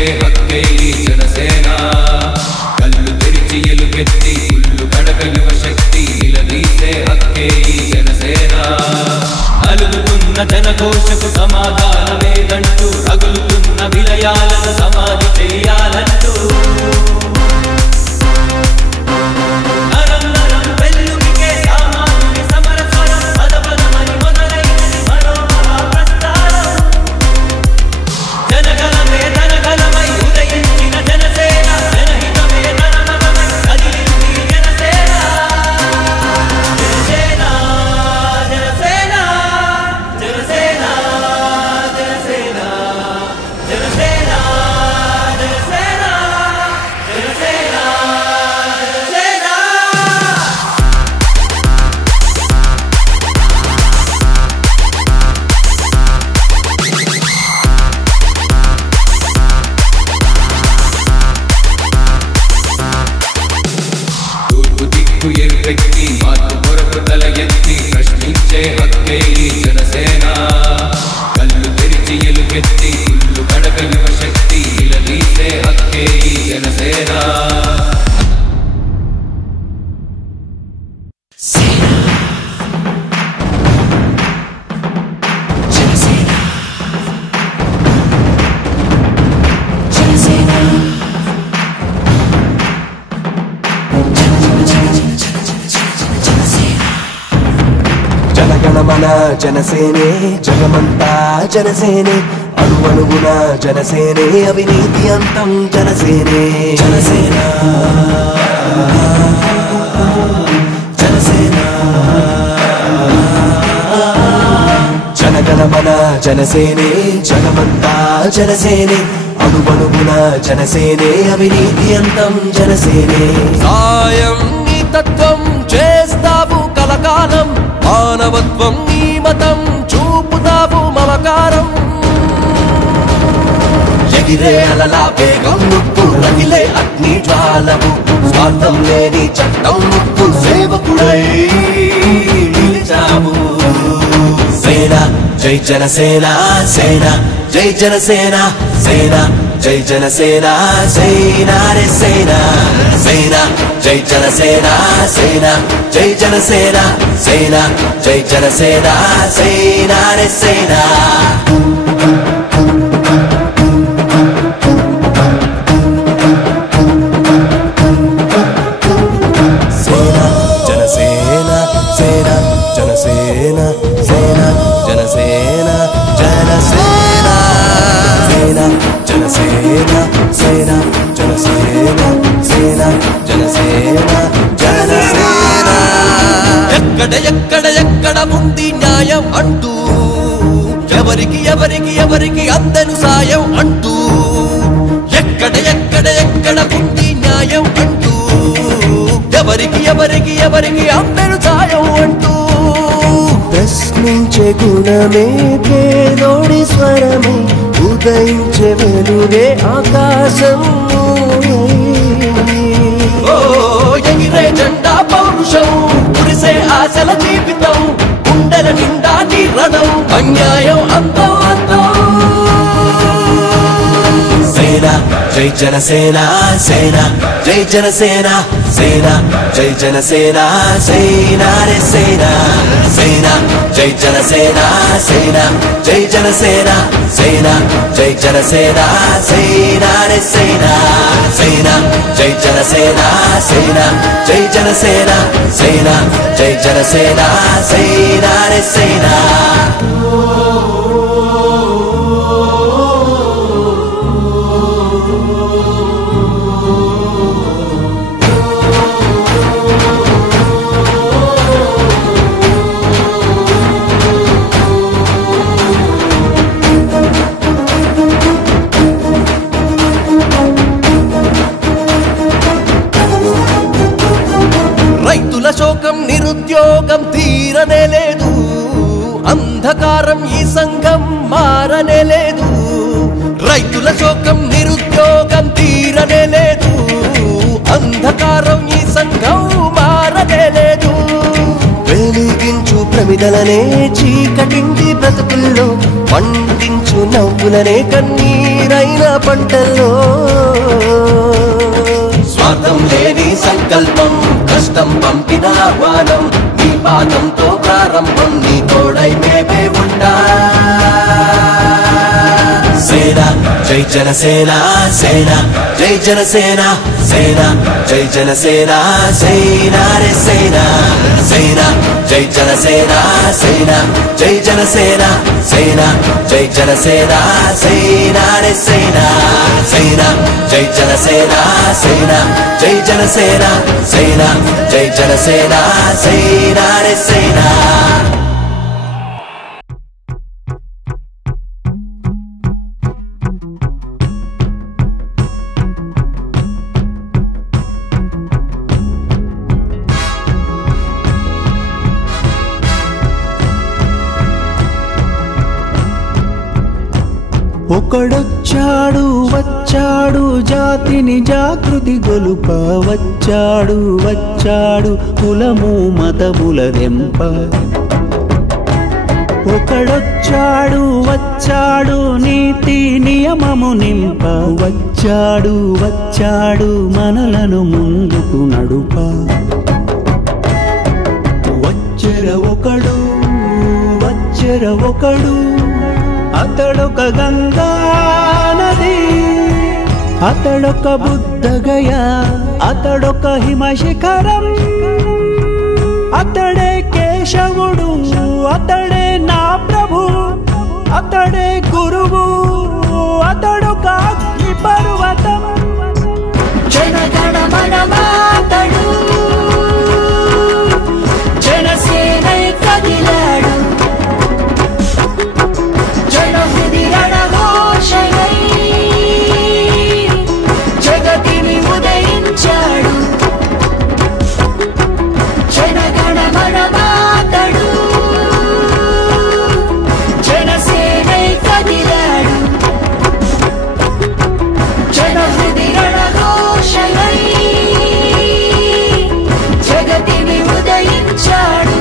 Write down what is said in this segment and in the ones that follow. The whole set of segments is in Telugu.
ప్రశ్నించే హక్కే ఈ జనసేన కళ్ళు తెరిచి ఎలుగెత్తి కుళ్ళు కడక యువశక్తి నిలదీసే హక్కే ఈ జనసేన అలుగుతున్న జనఘోషకు సమాధానమేదంటూ రగులుతున్న విలయాలను సమాధి చేయాలంటూ ఎరుపెక్కి మార్పు కొరకు తల ఎత్తి ప్రశ్నించే హక్కే ఈ జనసేన కళ్ళు తెరిచి ఎలుగెత్తి కుళ్ళు కడక యువశక్తి నిలదీసే హక్కే ఈ జనసేన జనగణమన జనసేనే జగమంతా జనసేనే అణువణువున జనసేనే అవినీతి అంతం జనసేనే జనసేన జనసేన జనగణమన జనసేనే జగమంతా జనసేనే అణువణువున జనసేనే అవినీతి అంతం జనసేనే సాయం నీ తత్వం చేస్తావు కలకాలం మానవత్వం నీ మతం చూపుతావు మమకారం ఎగిరే అలలా వేగం నువ్వు రగిలే అగ్ని జ్వాలవు స్వార్థం లేని చట్టం నువ్వు సేవకుడై నిలిచావు సేన జై జనసేన సేన జై జనసేన సేన జై జనసేన సేన రే సేన సేన జై జనసేన సేన జై జనసేన సేన జై జనసేన సేన రే సేన ఎక్కడ ఎక్కడ ఉంది న్యాయం అంటూ ఎవరికి అందను సాయం అంటూ ఎక్కడ ఉంది న్యాయం అంటూ ఎవరికి అందను సాయం అంటూ ప్రశ్నించే గుణమే పేదోడి స్వరమే ఉదయించే వెలుగే ఆకాశం ఎగిరే జెండా పౌరుషం కురిసే ఆశల జీవితం గుండెల నిండా నీ రణం అన్యాయం అంతం అంతం సేన జై జనసేన సేన జై జనసేన సేన జై జనసేన సేన రే సేన సేన జై జనసేన సేన జై జనసేన సేన జై జనసేన సేన రే సేన సేన జై జనసేన సేన జై జనసేన సేన జై జనసేన సేన రే సేన రైతుల శోకం నిరుద్యోగం తీరనే లేదు అంధకారం ఈ సంఘం మారనే లేదు రైతుల శోకం నిరుద్యోగం తీరనే లేదు అంధకారం ఈ సంఘం మారనే లేదు వెలిగించు ప్రమిదలనే చీకటింటి బ్రతుకుల్లో పండించు నవ్వులనే కన్నీరైన పంటల్లో స్వార్థం లేని సంకల్పం కష్టం పంపిన ఆహ్వానం నీ పాదంతో ప్రారంభం నీ తోడై మేమే ఉంటా సేన జై జనసేన సేన జై జనసేన సేన జై జనసేన సేన రే సేన సేన జై జనసేన సేన జై జనసేన సేన జై జనసేన సేన రే సేన సేన జై జనసేన సేన జై జనసేన సేన జై జనసేన సేన రే సేన ఒకడొచ్చాడు వచ్చాడు జాతిని జాగృతి గొలుప వచ్చాడు వచ్చాడు కులము మతముల దెంప ఒకడొచ్చాడు వచ్చాడు నీతి నియమము నింప వచ్చాడు వచ్చాడు మనలను ముందుకు నడుప వచ్చెర ఒకడు అతడొక గంగా నది అతడొక బుద్ధగయ అతడొక హిమశిఖరం అతడే కేశవుడు అతడే నా ప్రభు అతడే గురువు అతడొక అగ్ని పర్వతం జనగణ మనమాతడు జనసేనై కదిలాడు జనహృది రణఘోషయై జగతిని ఉదయించాడు జనగణ మనమాతడు జనసేనై కదిలాడు జనహృది రణఘోషయై జగతిని ఉదయించాడు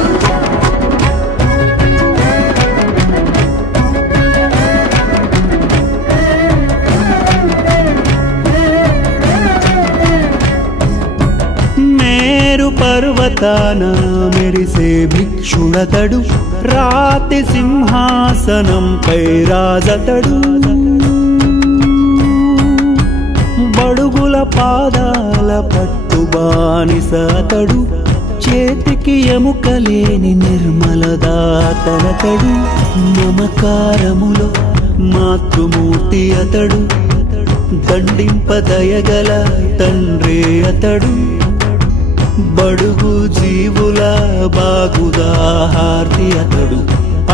పర్వతాన మెరిసే భిక్షుడతడు రాతి సింహాసనంపై రాజతడు బడుగుల పాదాల పట్టు బానిసతడు చేతికి ఎముకలేని నిర్మలదాతనతడు మమకారములో మాతృమూర్తి అతడు దండింపదయగల తండ్రి అతడు బడుగు జీవుల బాగుదాహార్తి అతడు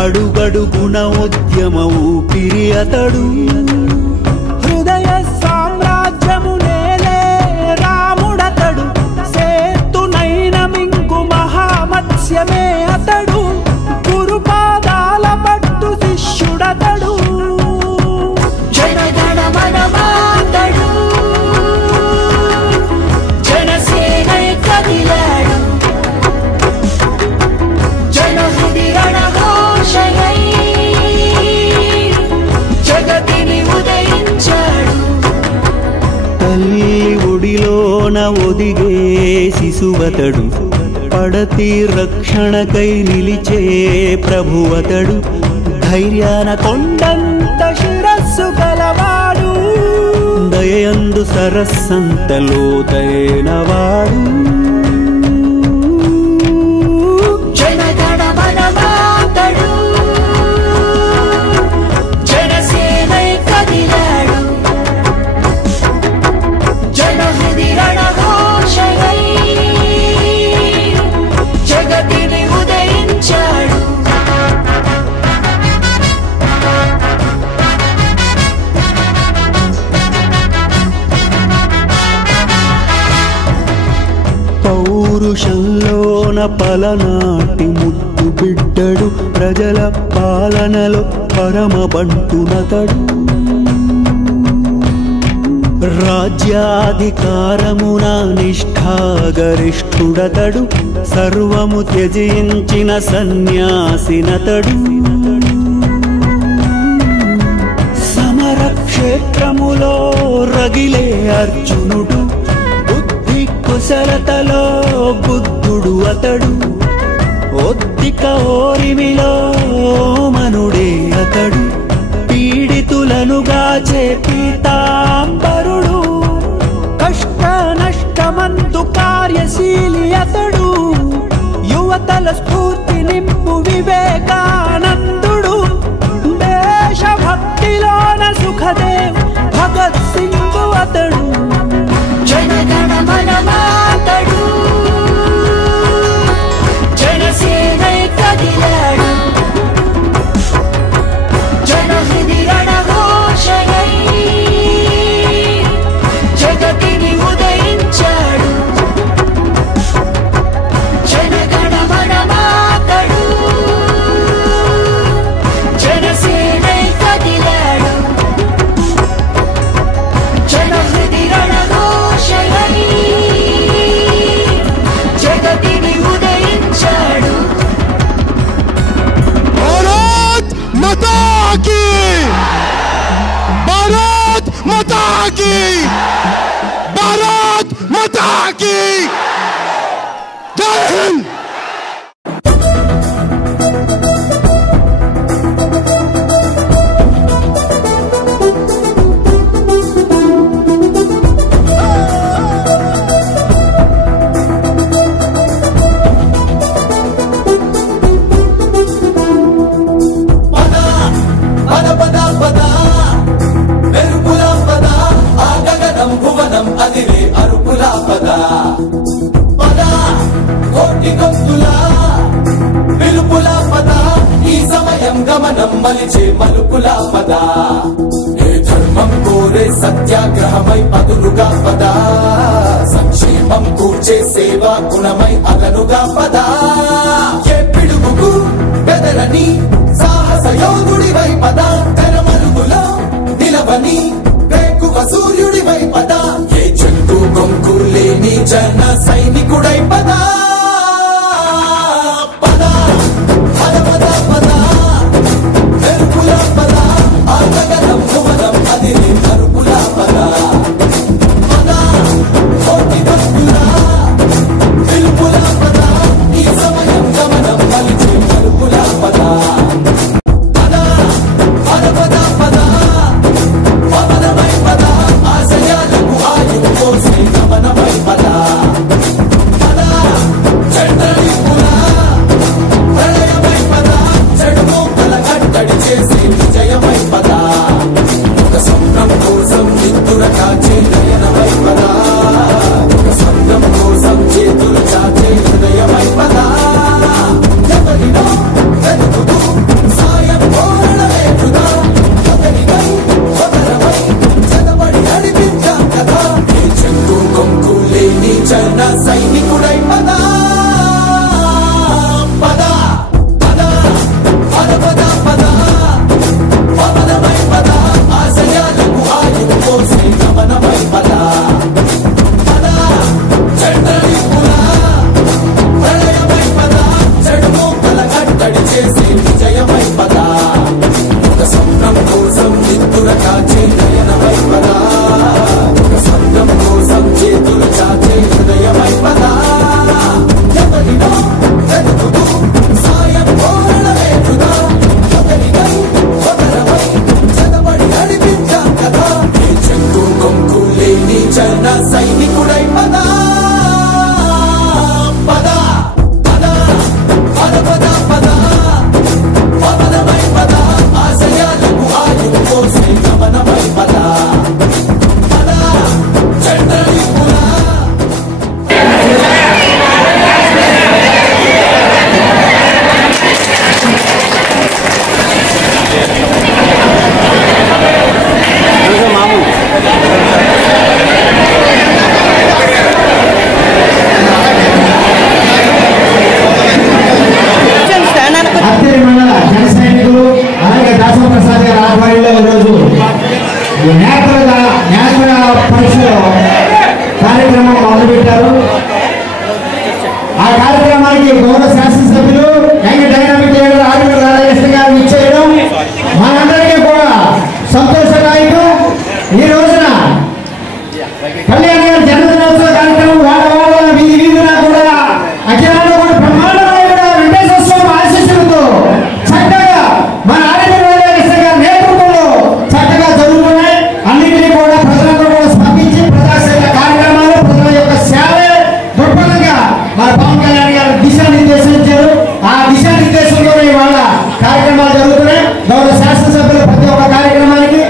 అడుగడుగుణ ఉద్యమ ఊపిరి అతడు హృదయ సామ్రాజ్యము నేలే రాముడతడు సేతునైన మింగు మహామత్స్యమే అతడు గురుపాదాల పట్టు శిష్యుడతడు జనగణ మనమాతడు జనసేనై కదిలాడు జనహృది రణఘోషయై జగతిని ఉదయించాడు తల్లి ఒడిలోన ఒదిగే శిశువతడు పడతి రక్షణకై నిలిచే ప్రభువతడు ధైర్యాన కొండంత శిరస్సు గలవాడు దయందు సరస్సంత లోతైనవాడు జనగణ మనమాతడు జనసేనై కదిలాడు జనహృది రణఘోషయై జగతిని ఉదయించాడు పౌరుషంలోన పలనాటి ముద్దు బిడ్డడు ప్రజల పాలనలో పరమ బంటునతడు రాజ్యాధికారమున నిష్ఠాగరిష్ఠుడతడు సర్వము త్యజించిన సన్యాసినతడు సమరక్షేత్రములో రగిలే అర్జునుడు బుద్ధి కుశలతలో బుద్ధుడు అతడు ఒద్దిక ఓరిమిలో మనుడే అతడు పీడితులను గాచే పీతాంబరుడు కష్ట నష్టమందు కార్యశీలి అతడు యువతల స్ఫూర్తి నింపు వివేకానందుడు దేశభక్తిలోన సుఖదేవ్ భగత్ సింగ్ అతడు జనగణ మనమాతడు జనసేనై కదిలాడు జనహృది రణఘోషయై జగతిని ఉదయించాడు జనగణ మనమాతడు జనసేనై కదిలాడు జనహృది రణఘోషయై జగతిని ఉదయించాడు भारत माता की भारत माता की भारत माता की जय हिंद। పద పద పద మెరుపుల పద ఆ గగనం భువనం అదిరే అరుపుల పద పద కోటి గొంతుల పిలుపుల పద ఈ సమయం గమనం మలిచే మలుపుల పద ఏ ధర్మం కోరే సత్యాగ్రహమై పదులుగా పద సంక్షేమం కూర్చే సేవా గుణమై అదనుగా పద ఏ పిడుగుకు బెదరని సాహస యోధుడివై పద తెరమరుగులో నిలవని వేకువ సూర్యుడివై పద ఏ చెట్టు కొంకు లేని జన సైనికుడై పద పద పద పద పద మెరుపుల పద ఆ గగనం భువనం అదిరి అరుపుల పద పద కోటి గొంతుల పిలుపుల పద ఈ సమయం గమనం మలిచే మలుపుల పద పద పద పద పవనమై పద ఆశయాలకు ఆయువు కోసే గమనమై పద పద పవన్ కళ్యాణ్ గారు దిశానిర్దేశం ఇచ్చారు. ఆ దిశానిర్దేశంలోనే ఇవాళ కార్యక్రమాలు జరుగుతున్నాయి. గౌరవ శాసనసభ్యులు ప్రతి ఒక్క కార్యక్రమానికి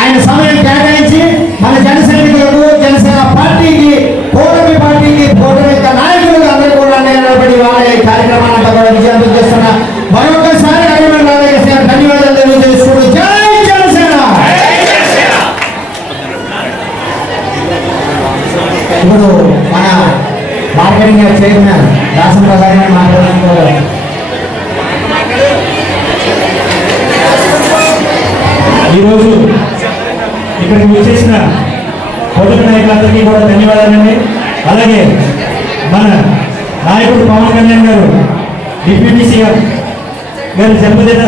ఆయన సమయం కేటాయించి మన జన సైనికులకు, జనసేన పార్టీకి, కూటమి పార్టీకి, కూటమి నాయకులకు అందరూ కూడా నిలబడి వాళ్ళ ఈ కార్యక్రమాన్ని అంతా కూడా విజయవంతం చేస్తున్న మరొకసారి అభిమానులు రాధాకృష్ణ ధన్యవాదాలు తెలియజేసుకుంటూ జై జనసేన. ఇప్పుడు మన మార్కెటింగ్ చైర్మన్ దాసం ప్రసాద్ గారు మాట్లాడుతున్నారు. ఈరోజు ఇక్కడికి వచ్చేసిన పొదుపు నాయకులందరికీ కూడా ధన్యవాదాలండి. అలాగే మన నాయకుడు పవన్ కళ్యాణ్ గారు డిప్యూటీ సీఎం గారి జన్మదిన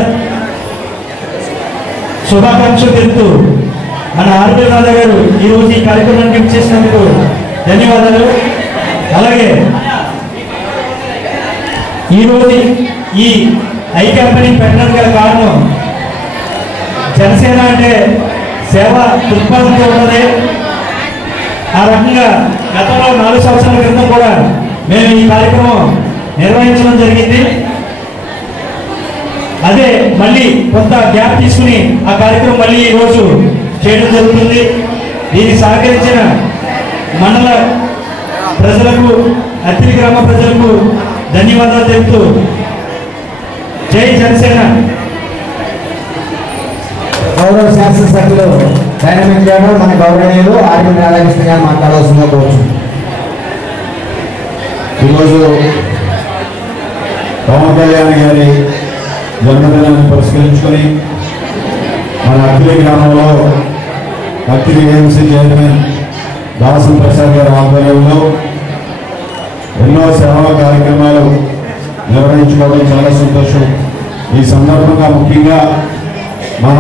శుభాకాంక్షలు తెలుపుతూ మన ఆర్పీ రాధా గారు ఈరోజు ఈ కార్యక్రమానికి వచ్చేసినందుకు ధన్యవాదాలు. అలాగే ఈరోజు ఈ ఐ కంపెనీ పెట్టడానికి గల కారణం జనసేన అంటే సేవ దృక్పథంతో ఉన్నది. ఆ రకంగా గతంలో 4 సంవత్సరాల క్రితం కూడా మేము ఈ కార్యక్రమం నిర్వహించడం జరిగింది. అదే మళ్ళీ కొంత గ్యాప్ తీసుకుని ఆ కార్యక్రమం మళ్ళీ ఈరోజు చేయడం జరుగుతుంది. దీనికి సహకరించిన మండల ప్రజలకు, అత్తిలి గ్రామ ప్రజలకు ధన్యవాదాలు తెలుపుతూ జై జనసేన. గౌరవ శాసనసభ్యులు డైనమిక్ గారు మన గౌరవనీయులు ఆర్పీ రాధాకృష్ణ గారు మాట్లాడాల్సిందిగా కోరుతున్నాను. ఈరోజు పవన్ కళ్యాణ్ గారి జన్మదినాన్ని పురస్కరించుకొని మన అత్తిలి గ్రామంలో అత్తిలి ఏఎంసీ చైర్మన్ దాసం ప్రసాద్ గారి ఆధ్వర్యంలో ఎన్నో సేవా కార్యక్రమాలు నిర్వహించుకోవడం చాలా సంతోషం. ఈ సందర్భంగా ముఖ్యంగా మన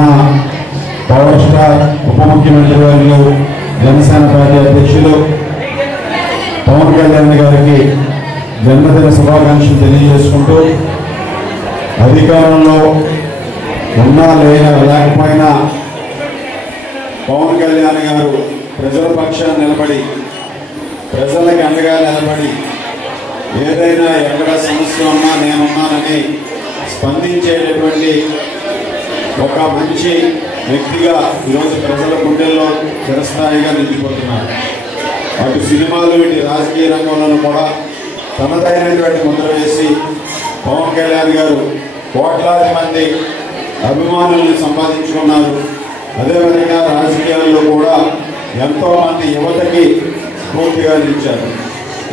పవర్ స్టార్ ఉప ముఖ్యమంత్రి వర్యులు, జనసేన పార్టీ అధ్యక్షులు పవన్ కళ్యాణ్ గారికి జన్మదిన శుభాకాంక్షలు తెలియజేసుకుంటూ, అధికారంలో ఉన్నా లేకపోయినా పవన్ కళ్యాణ్ గారు ప్రజల పక్షాన్ని నిలబడి, ప్రజలకు అండగా నిలబడి, ఏదైనా ఎక్కడ సమస్య ఉన్నా నేనున్నానని స్పందించేటటువంటి ఒక మంచి వ్యక్తిగా ఈరోజు ప్రజల గుండెల్లో చిరస్థాయిగా నిలిచిపోతున్నారు. అటు సినిమాలు, ఇటు రాజకీయ రంగంలోనూ కూడా తనదైనటువంటి ముద్ర వేసి పవన్ కళ్యాణ్ గారు కోట్లాది మంది అభిమానులను సంపాదించుకున్నారు. అదేవిధంగా రాజకీయాల్లో కూడా ఎంతో మంది యువతకి స్ఫూర్తిగా నిలిచారు.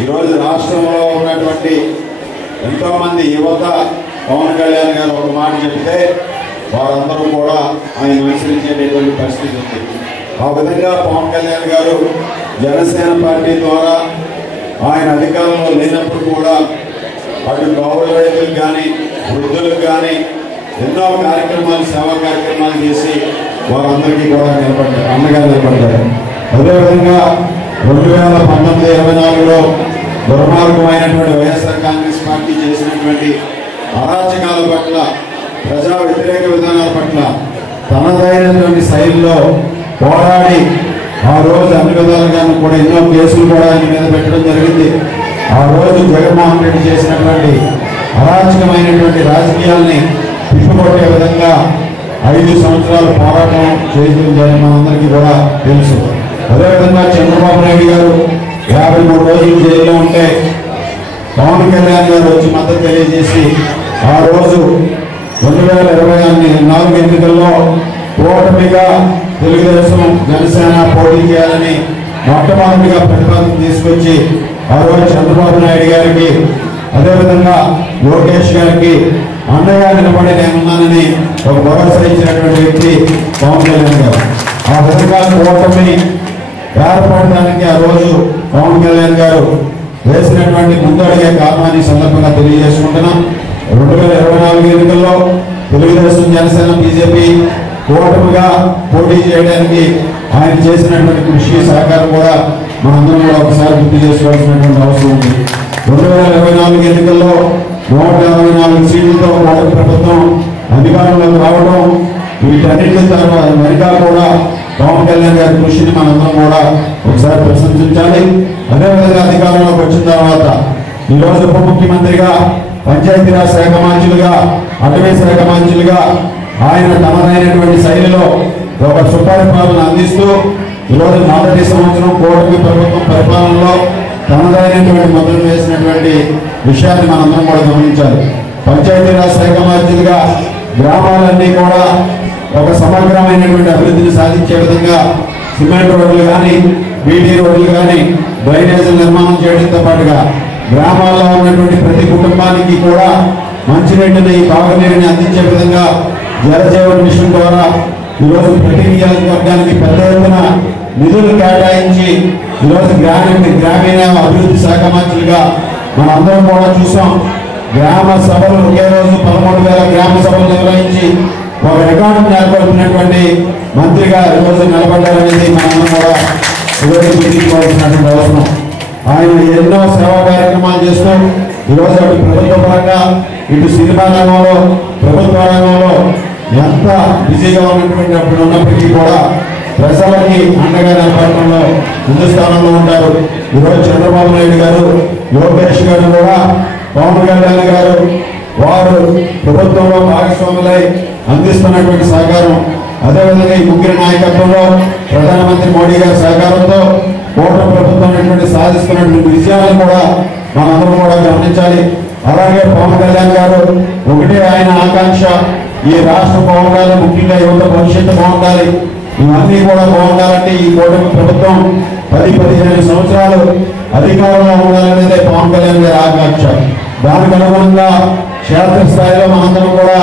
ఈరోజు రాష్ట్రంలో ఉన్నటువంటి ఎంతో మంది యువత పవన్ కళ్యాణ్ గారు ఒక మాట చెప్తే వారందరూ కూడా ఆయన అనుసరించేటటువంటి పరిస్థితి ఉంది. ఆ విధంగా పవన్ కళ్యాణ్ గారు జనసేన పార్టీ ద్వారా ఆయన అధికారంలో లేనప్పుడు కూడా అటు కౌలు రైతులకు కానీ, వృద్ధులకు కానీ ఎన్నో కార్యక్రమాలు, సేవా కార్యక్రమాలు చేసి వారందరికీ కూడా అండగా నిలబడ్డారు. అదేవిధంగా 2019-24లో దుర్మార్గమైనటువంటి వైఎస్ఆర్ కాంగ్రెస్ పార్టీ చేసినటువంటి అరాచకాల పట్ల, ప్రజా వ్యతిరేక విధానాల పట్ల తనదైనటువంటి శైలిలో పోరాడి ఆ రోజు అన్ని విధాలుగాను కూడా ఎన్నో కేసులు కూడా ఆయన మీద పెట్టడం జరిగింది. ఆ రోజు జగన్మోహన్ రెడ్డి చేసినటువంటి అరాచకమైనటువంటి రాజకీయాల్ని తిప్పికొట్టే విధంగా 5 సంవత్సరాల పోరాటం చేయడం మనందరికీ కూడా తెలుసు. అదేవిధంగా చంద్రబాబు నాయుడు గారు 53 రోజులు జైల్లో ఉంటే పవన్ కళ్యాణ్ గారు వచ్చి మద్దతు తెలియజేసి ఆ రోజు 2024 ఎన్నికల్లో కూటమిగా తెలుగుదేశం, జనసేన పోటీ చేయాలని మొట్టమొదటిగా ప్రతిపాదన తీసుకొచ్చి ఆ రోజు చంద్రబాబు నాయుడు గారికి, అదేవిధంగా లోకేష్ గారికి అండగా నిలబడి నేనున్నానని ఒక భరోసా ఇచ్చినటువంటి వ్యక్తి పవన్ కళ్యాణ్ గారు. ఆ విధంగా కూటమిని ఏర్పడడానికి ఆ రోజు పవన్ కళ్యాణ్ గారు వేసినటువంటి ముందడిగే కారణాన్ని సందర్భంగా తెలియజేసుకుంటున్నాం. 2024 ఎన్నికల్లో తెలుగుదేశం, జనసేన, బీజేపీ కూటమిగా పోటీ చేయడానికి ఆయన చేసినటువంటి కృషి, సహకారం కూడా మనందరం కూడా ఒకసారి గుర్తు చేసుకోవాల్సినటువంటి అవసరం ఉంది. 2024 ఎన్నికల్లో 154 సీట్లతో కూటమి ప్రభుత్వం అధికారంలోకి రావడం, వీటన్నింటి తర్వాత వెనుక కూడా పవన్ కళ్యాణ్ గారి కృషిని మనందరం కూడా ఒకసారి ప్రశంసించాలి. అదేవిధంగా అధికారంలోకి వచ్చిన తర్వాత ఈరోజు ఉప ముఖ్యమంత్రిగా, పంచాయతీరాజ్ శాఖ మంత్రులుగా, అటవీ శాఖ మంత్రులుగా ఆయన తమదైనటువంటి శైలిలో ఒక సుపరిపాలన అందిస్తూ ఈరోజు మొదటి సంవత్సరం కూటమి ప్రభుత్వం పరిపాలనలో తమదైనటువంటి మొదలు వేసినటువంటి విషయాన్ని మనందరం కూడా గమనించాలి. పంచాయతీరాజ్ శాఖ మంత్రులుగా గ్రామాలన్నీ కూడా ఒక సమగ్రమైనటువంటి అభివృద్ధిని సాధించే విధంగా సిమెంట్ రోడ్లు కానీ, బీటీ రోడ్లు కానీ, డ్రైనేజీల నిర్మాణం చేయడంతో పాటుగా గ్రామాల్లో ఉన్నటువంటి ప్రతి కుటుంబానికి కూడా మంచినీటిని, తాగునీటిని అందించే విధంగా జలజీవన్ మిషన్ ద్వారా ఈరోజు ప్రతి నియోజకవర్గానికి పెద్ద ఎత్తున నిధులు కేటాయించి ఈరోజు గ్రామీణ అభివృద్ధి శాఖ మంత్రులుగా మనందరం కూడా చూసాం. గ్రామ సభలు ఒకే రోజు 13,000 గ్రామ సభలు నిర్వహించి ఒక రికార్డు నెలకొల్పినటువంటి మంత్రిగా ఈరోజు నిలబడ్డారనేది మనం కూడా ఈరోజు గుర్తించుకోవాల్సినటువంటి అవసరం. ఆయన ఎన్నో సేవా కార్యక్రమాలు చేస్తూ ఈరోజు అటు ప్రభుత్వ పరంగా, ఇటు సినిమా రంగంలో, ప్రభుత్వ రంగంలో ఎంత బిజీగా ఉన్నప్పటికీ కూడా ప్రజలకి అండగా నిలబడటంలో ముందు స్థానంలో ఉంటారు. ఈరోజు చంద్రబాబు నాయుడు గారు, లోకేష్ గారు కూడా, పవన్ కళ్యాణ్ గారు వారు ప్రభుత్వంలో భాగస్వాములై అందిస్తున్నటువంటి సహకారం, అదేవిధంగా ఈ ముగ్గురి నాయకత్వంలో ప్రధానమంత్రి మోడీ గారి సహకారంతో కూటమి ప్రభుత్వం అనేటువంటి సాధిస్తున్నటువంటి విజయాలను కూడా మనందరం కూడా గమనించాలి. అలాగే పవన్ కళ్యాణ్ గారు ఒకటే ఆయన ఆకాంక్ష, ఈ రాష్ట్ర బాగుండాలి, ముఖ్యంగా యువత భవిష్యత్తు బాగుండాలి, ఇవన్నీ కూడా బాగుండాలంటే ఈ కూటమి ప్రభుత్వం 10-15 సంవత్సరాలు అధికారంలో ఉండాలనేదే పవన్ కళ్యాణ్ గారి ఆకాంక్ష. దానికి అనుగుణంగా క్షేత్రస్థాయిలో మనందరం కూడా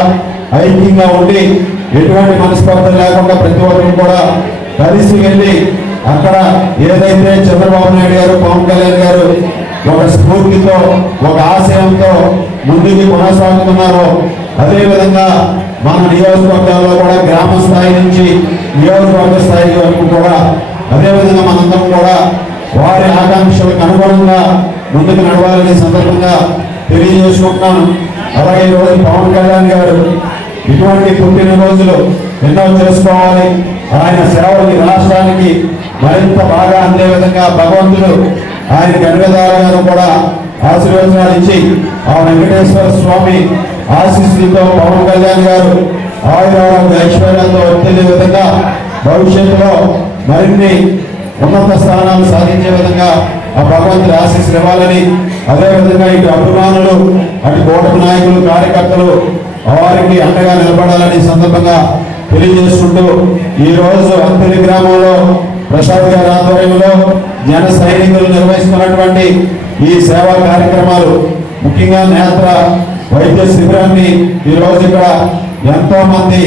ఐక్యంగా ఉండి ఎటువంటి మనస్పర్ధలు లేకుండా ప్రతి ఒక్కరు కూడా కలిసి వెళ్ళి అక్కడ ఏదైతే చంద్రబాబు నాయుడు గారు, పవన్ కళ్యాణ్ గారు ఒక స్ఫూర్తితో, ఒక ఆశయంతో ముందుకు కొనసాగుతున్నారో అదేవిధంగా మన నియోజకవర్గాల్లో కూడా గ్రామ స్థాయి నుంచి నియోజకవర్గ స్థాయి వరకు కూడా అదేవిధంగా మనందరం కూడా వారి ఆకాంక్షలకు అనుగుణంగా ముందుకు నడవాలనే సందర్భంగా తెలియజేసుకుంటున్నాను. అలాగే ఈరోజు పవన్ కళ్యాణ్ గారు ఇటువంటి పుట్టినరోజులు ఎన్నో చేసుకోవాలి, ఆయన సేవలు రాష్ట్రానికి మరింత బాగా అందే విధంగా భగవంతుడు ఆయనకి అన్ని విధాలుగాను కూడా ఆశీర్వచనాలు ఇచ్చి ఆ వెంకటేశ్వర స్వామి ఆశీస్సులతో పవన్ కళ్యాణ్ గారు ఆయురారోగ్య ఐశ్వర్యాలతో వర్తిల్లే విధంగా భవిష్యత్తులో మరిన్ని ఉన్నత స్థానాలు సాధించే విధంగా ఆ భగవంతుడి ఆశీస్సులు ఇవ్వాలని, అదేవిధంగా ఇటు అభిమానులు, అటు కూటమి నాయకులు, కార్యకర్తలు వారికి అండగా నిలబడాలని సందర్భంగా తెలియజేసుకుంటూ ఈరోజు అంతరి గ్రామంలో ప్రసాద్ గారి ఆధ్వర్యంలో జన సైనికులు నిర్వహిస్తున్నటువంటి ఈ సేవా కార్యక్రమాలు, ముఖ్యంగా నేత్ర వైద్య శిబిరాన్ని ఈరోజు ఇక్కడ ఎంతో మంది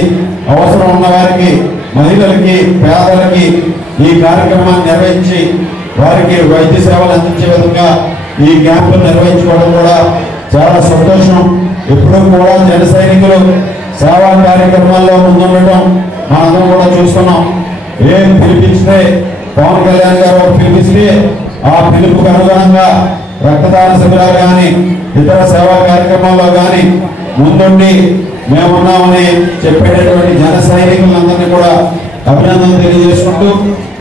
అవసరం ఉన్న వారికి, మహిళలకి, పేదలకి ఈ కార్యక్రమాన్ని నిర్వహించి వారికి వైద్య సేవలు అందించే విధంగా ఈ క్యాంపులు నిర్వహించుకోవడం కూడా చాలా సంతోషం. ఎప్పుడూ కూడా జన సైనికులు సేవా కార్యక్రమాల్లో ముందుండటం మనం కూడా చూస్తున్నాం. ఏం పిలిపిస్తే పవన్ కళ్యాణ్ గారు పిలిపిస్తే ఆ పిలుపుకు అనుగుణంగా రక్తదాన శిబిరాలు కానీ, ఇతర సేవా కార్యక్రమాల్లో కానీ ముందుండి మేమున్నామని చెప్పేటటువంటి జన సైనికులందరినీ కూడా అభినందనలు తెలియజేసుకుంటూ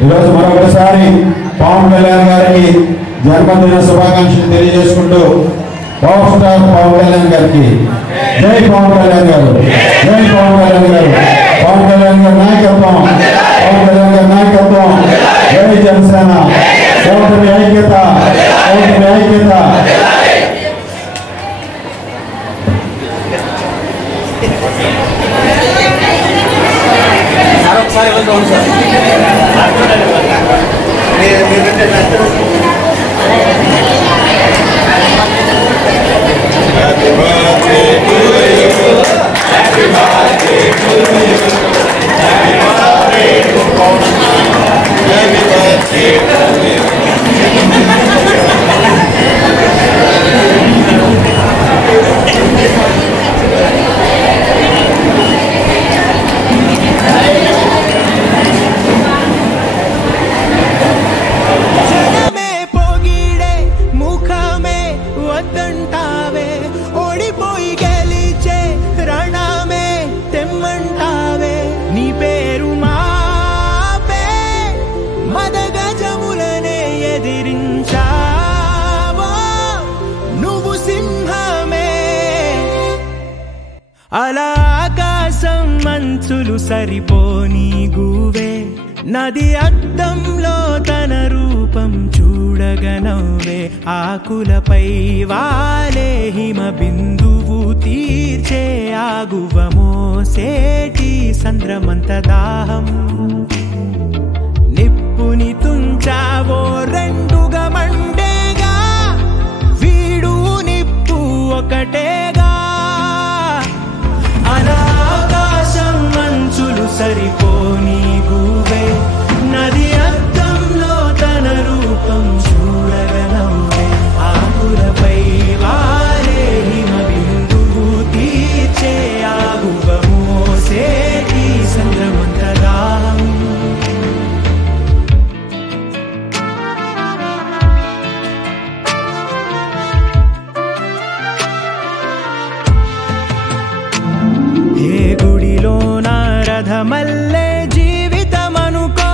ఈరోజు మరొకసారి పవన్ కళ్యాణ్ గారికి జన్మదిన శుభాకాంక్షలు తెలియజేసుకుంటూ పవర్ స్టార్ పవన్ కళ్యాణ్ గారికి జై పవన్ కళ్యాణ్ గారు, జై పవన్ కళ్యాణ్ గారు, పవన్ కళ్యాణ్ గారి నాయకత్వం, పవన్ కళ్యాణ్ గారి నాయకత్వం, జై జనసేన, కూటమి ఐక్యత, కూటమి ఐక్యత. మదగజములనే ఎదిరించావో నువ్వు అలా ఆకాశం మంచులు సరిపోని గువే నది అద్దంలో తన రూపం చూడగనవ్వే ఆకులపై వాలే హిమ బిందువు తీర్చే ఆగువ మోసేటి సంద్రమంత దాహం నిప్పుని తుంచావో రెండుగా మండేగా వీడు నిప్పు ఒకటేగా అలా ఆకాశం మంచులు సరిపోని గువే నది అద్దంలో తన రూపం చూడగనవ్వే ఆకులపై వారే హిమ బిందువు తీర్చే ఆగువ మోసేటి సంద్రమంత దాహం రథమల్లే జీవితమనుకో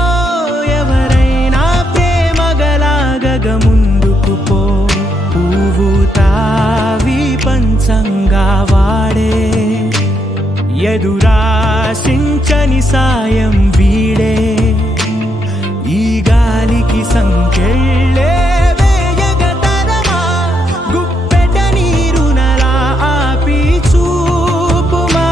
ఎవరైనా ప్రేమగలాగగ ముందుకు పో పువ్వు తావి పంచంగా వాడే ఎదురాశించని సాయం వీడే ఈ గాలికి సంకెళ్ళే వేయగతరమా గుప్పెట నీరునలా ఆపి చూపుమా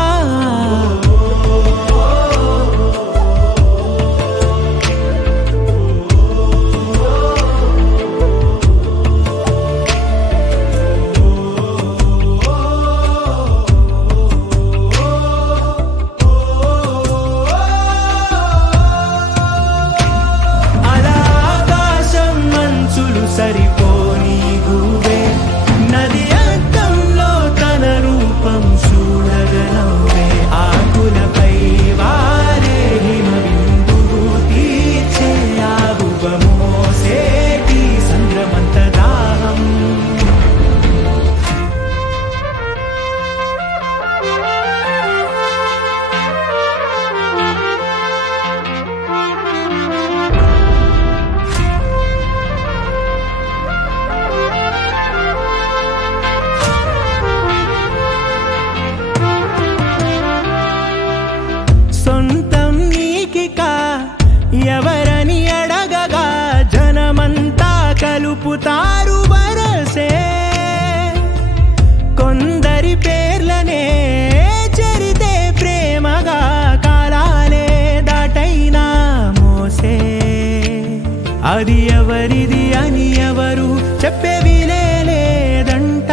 సరిపోని గువే నది అద్దంలో తన రూపం చూడగనవ్వే ఆకులపై వారే హిమ బిందువు తీర్చే ఆగువ మోసేటి సంద్రమంత దాహం సొంతం నీకికా ఎవరని అడగగా జనమంతా కలుపుతారు వరసే కొందరి పేర్లనే చరితే ప్రేమగా కాలాలే దాటైనా మోసే అది ఎవరిది అని ఎవరు చెప్పేవి లేదంట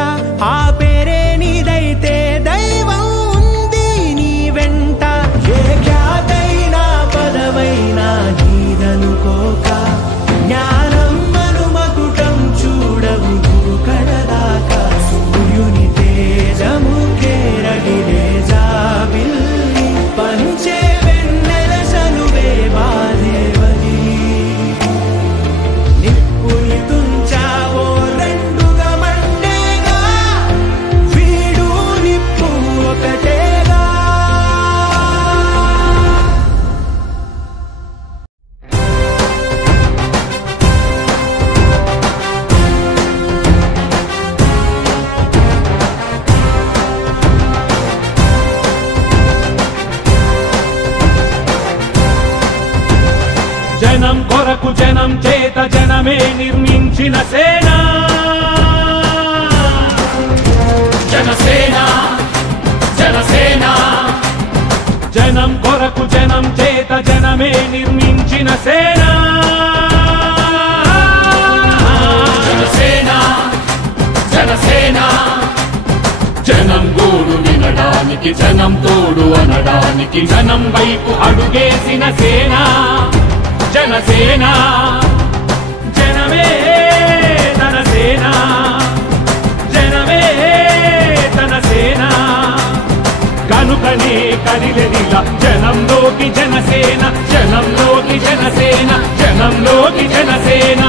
ఆ పేరే నీదైతే దైవం ఉంది నీ వెంట ఏ ఖ్యాతైనా పదవైనా నీదనుకోక జ్ఞానం మనుమకుటం చూడవు కడదాకా సూర్యుని తేజముకే రగిలే జాబిల్లి పంచే వెన్నెల సలువే బాధేవని నిప్పుని తుంచావో రెండుగా మండేగా వీడు నిప్పు ఒకటేగా జనం కొరకు జనం చేత జనమే నిర్మించిన సేన జనసేన జనసేన జనం కొరకు జనం చేత జనమే నిర్మించిన సేన జనసేన జనసేన జనం గోడు వినడానికి జనం తోడు అనడానికి జనం వైపు అడుగేసిన సేన జనసేన జనమే తన సేన జనమే తన సేన కనుకనే కదిలెదిలా జనంలోకి జనసేన జనంలోకి జనసేన జనంలోకి జనసేన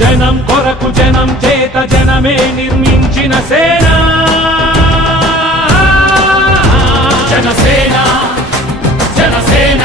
జనం కొరకు జనం చేత జనమే నిర్మించిన సేన జనసేన జనసేన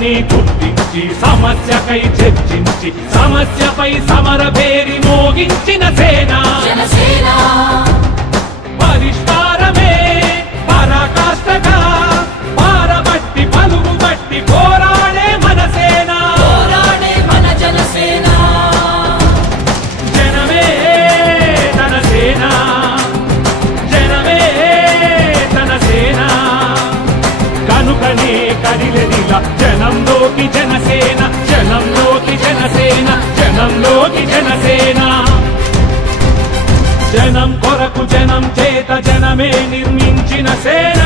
సమస్యని గుర్తించి సమస్యకై చర్చించి సమస్యపై సమర భేరి మోగించిన సేన జనసేన పరిష్కారమే పరాకాష్ఠగా పారబట్టి పలుగుబట్టి పోరాడే మన సేన పోరాడే మన జనసేన జనమే తన సేన జనమే తన సేన కనుకనే కదిలెదిల జనంలోకి జనసేన జనంలోకి జనసేన జనంలోకి జనసేన జనం కొరకు జనం చేత జనమే నిర్మించిన సేన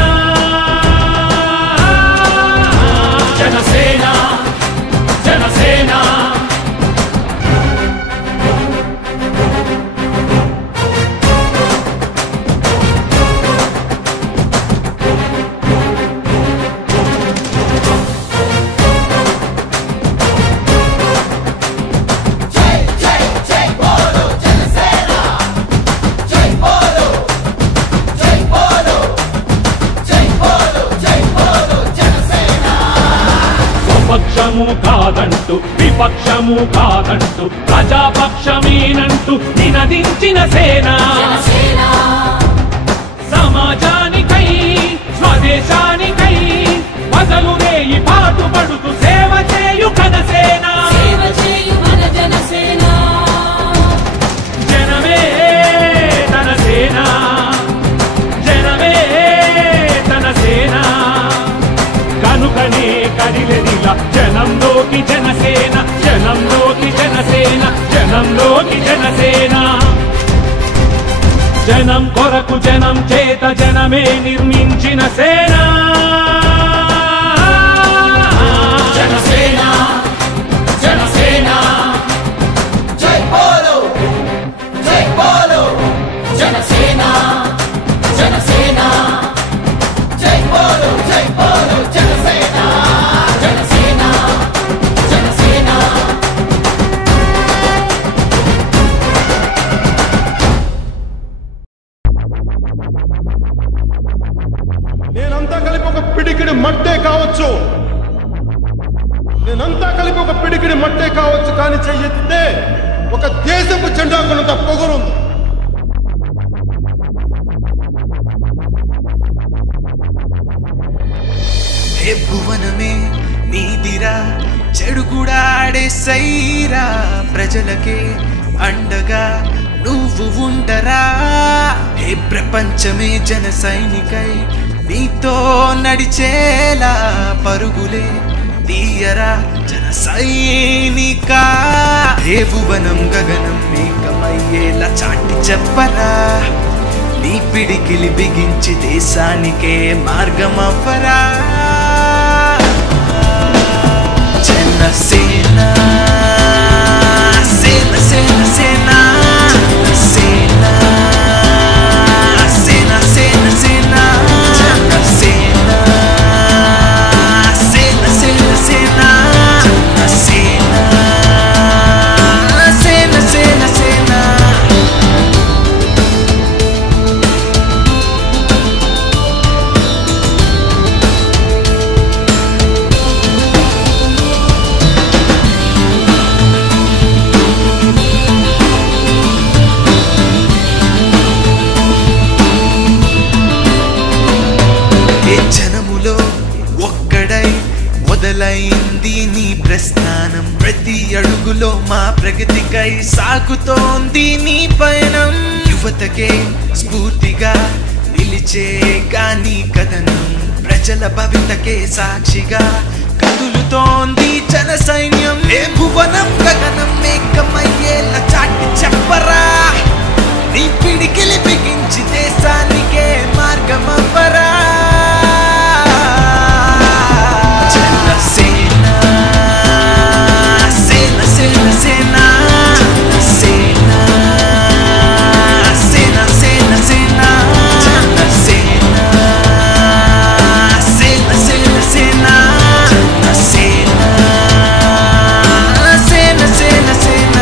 జనసేన జనసేన పక్షము కాదంటూ విపక్షము కాదంటూ ప్రజాపక్షమేనంటూ నినదించిన సేన సమాజానికై స్వదేశానికై పగలు రేయి పాటుపడుతూ సేవ చేయు ఘనసేన జనమే తన సేన జనమే తన సేన కనుకనే కదిలెదిల జనంలోకి జనసేన జనంలోకి జనసేన జనంలోకి జనసేన జనం కొరకు జనం చేత జనమే నిర్మించిన సేన జనసేన జనసేన జై బోలో జనసేన జనసేన జై బోలో జనసేన జనసేన జనసేన నేనంతా కలిపి ఒక పిడికిడి మట్టే కావచ్చు కానీ చెయ్యెత్తితే ఒక దేశపు జెండా కొనంత పొగరుంది. ఏ భువనమే నీదిరా చెడు కూడా ఆడేసైరా ప్రజలకే అండగా నువ్వు ఉండరా. ఏ ప్రపంచమే జన సైనికై నీతో నడిచేలా పరుగులే తీయరా జన సైనిక. ఏ భువనం గగనం ఏకమయ్యేలా చాటి చెప్పరా. నీ పిడికిలి బిగించి దేశానికే మార్గం అవ్వరా. జనసేన సేన సేన సేన సేన సేన సేన సేన జనసేన సేన సేన సేన సేన సేన సేన సేన. జనములో ఒక్కడై మొదలైంది నీ ప్రస్థానం. ప్రతి అడుగులో మా ప్రగతికై సాగుతోంది నీ పయనం. యువతకే స్ఫూర్తిగా నిలిచే నీ కథనం. ప్రజల భవితకే సాక్షిగా కదులుతోంది జన సైన్యం. ఏ భువనం గగనం ఏకమయ్యేలా చాటి చెప్పరా. నీ పిడికిలి బిగించి దేశానికే మార్గం అవ్వరా. జనసేన సేన సేన సేన సేన సేన సేన సేన జనసేన సేన సేన సేన జనసేన సేన సేన సేన.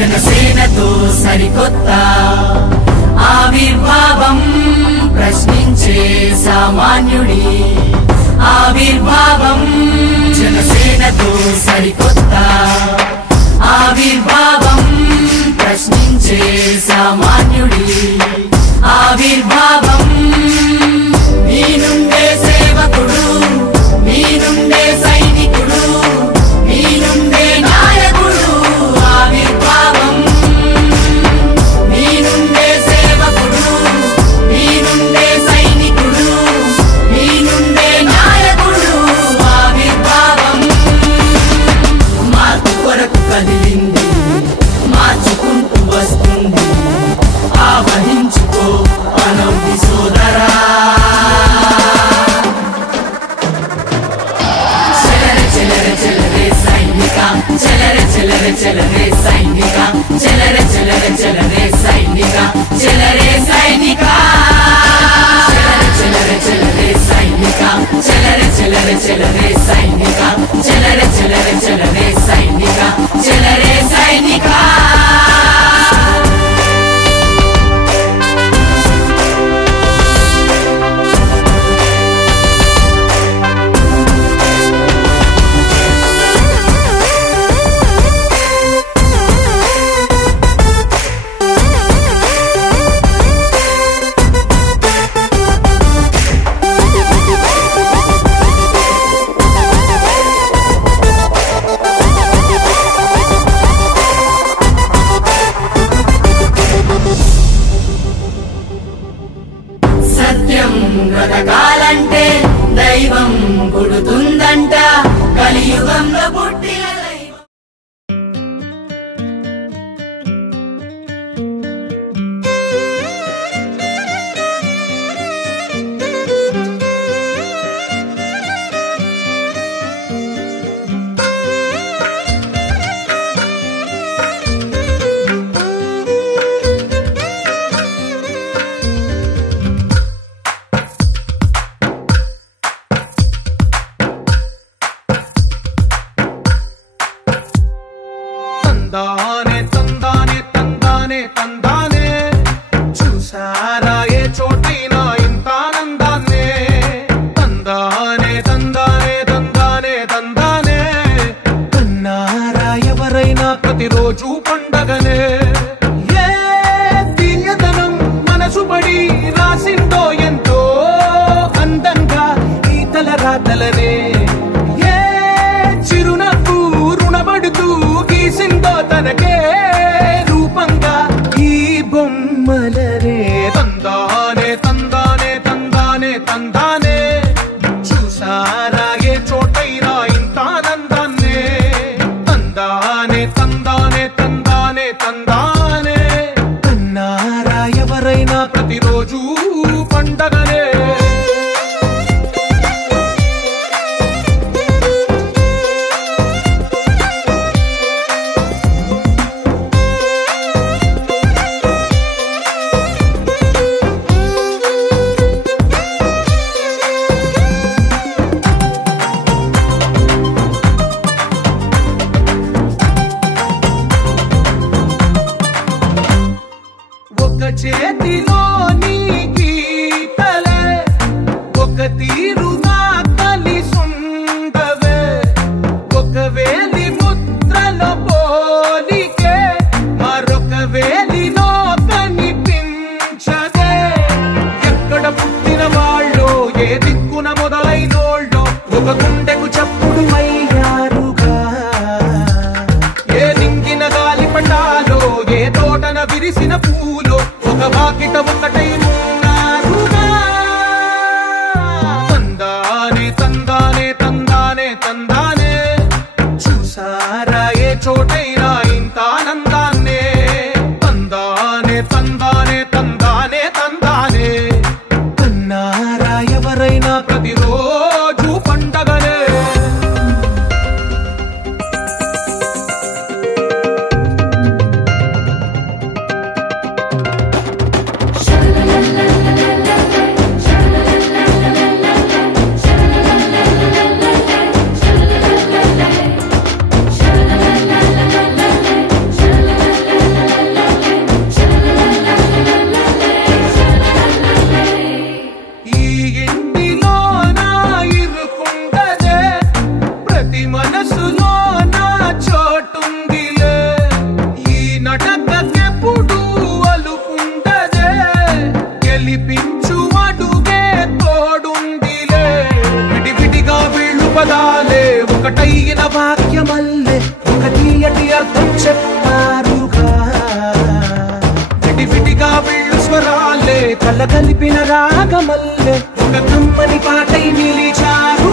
జనసేనతో సరికొత్త ఆవిర్భావం ప్రశ్నించే సామాన్యుడి ఆవిర్భావం జనసేనతో సరికొత్త ఆవిర్భావం ప్రశ్నించే సామాన్యుడి ఆవిర్భావం మీ నుండే సేవకుడు మీ నుండే సైనికుడు మీ నుండే నాయకుడు ఆవిర్భావం మీ నుండే సేవకుడు మీ నుండే సైనికుడు మీ నుండే నాయకుడు ఆవిర్భావం మార్పు కొరకు కదిలింది మార్చుకుంటూ వస్తుంది ఆవహించుకో అనౌది సోదరా చెలరే చెలరే సైనిక చెలరే చెలరే చెలరే సైనిక చెలరే చెలరే చెలరే సైనిక చెలరే సైనిక చెలరే చెలరే సైనిక చెలరే చెలరే చెలరే సైనిక చెలరే చెలరే చెలరే సైనిక చెలరే సైనిక సత్యం బ్రతకాలంటే దైవం పుడుతుందంట కలియుగంలో పుట్టిన దైవం తందానే తందానే తందానే తందానే చూసారా ఏ చోటైనా ఇంత ఆనందాన్నే తందానే తందానే తందానే తందానే కన్నారా ఎవరైనా ప్రతిరోజు పండగనే ఏ తీయదనం మనసు పడి రాసిందో ఎంతో అందంగా ఈ తలరాతలనే ఏ చిరునవ్వు రుణపడుతూ గీసిందో తనకే రూపంగా ఈ బొమ్మలనే తందానే తందానే తందానే తందానే చూసారా ఏ చోటైనా ఇంత ఆనందాన్నే తందానే తందానే తందానే తందానే కన్నారా ఎవరైనా ప్రతిరోజు పండగనే ఒక చేతిలో నీ గీతలే ఒక తీరుగా కలిసుండవే ఒక వేలి ముద్రలో పోలికే మరొక వేలిలో కనిపించదే ఎక్కడ పుట్టిన వాళ్ళో ఏ దిక్కున మొదలైనోళ్ళో ఒక గుండెకు చప్పుడు అయ్యారుగా ఏ దింగిన గాలి పండాలో ఏ తోటన విరిసిన పూలో ఒక వాకిట ఒకటై ఉన్నారుగా తందానే తందానే తందానే తందానే చూసారా ఏ చోటైనా ఇంత ఆనందాన్నే తందానే తందానే తందానే తందానే కన్నారా ఎవరైనా ప్రతిరోజు పండగనే la la la la la వాక్యమల్లే ఒక తీయటి అర్థం చెప్పారుగా విడివిడిగా వెళ్ళు స్వరాలే కళ్ళ కలిపిన రాగమల్లే ఒక కమ్మని పాటై నిలిచారు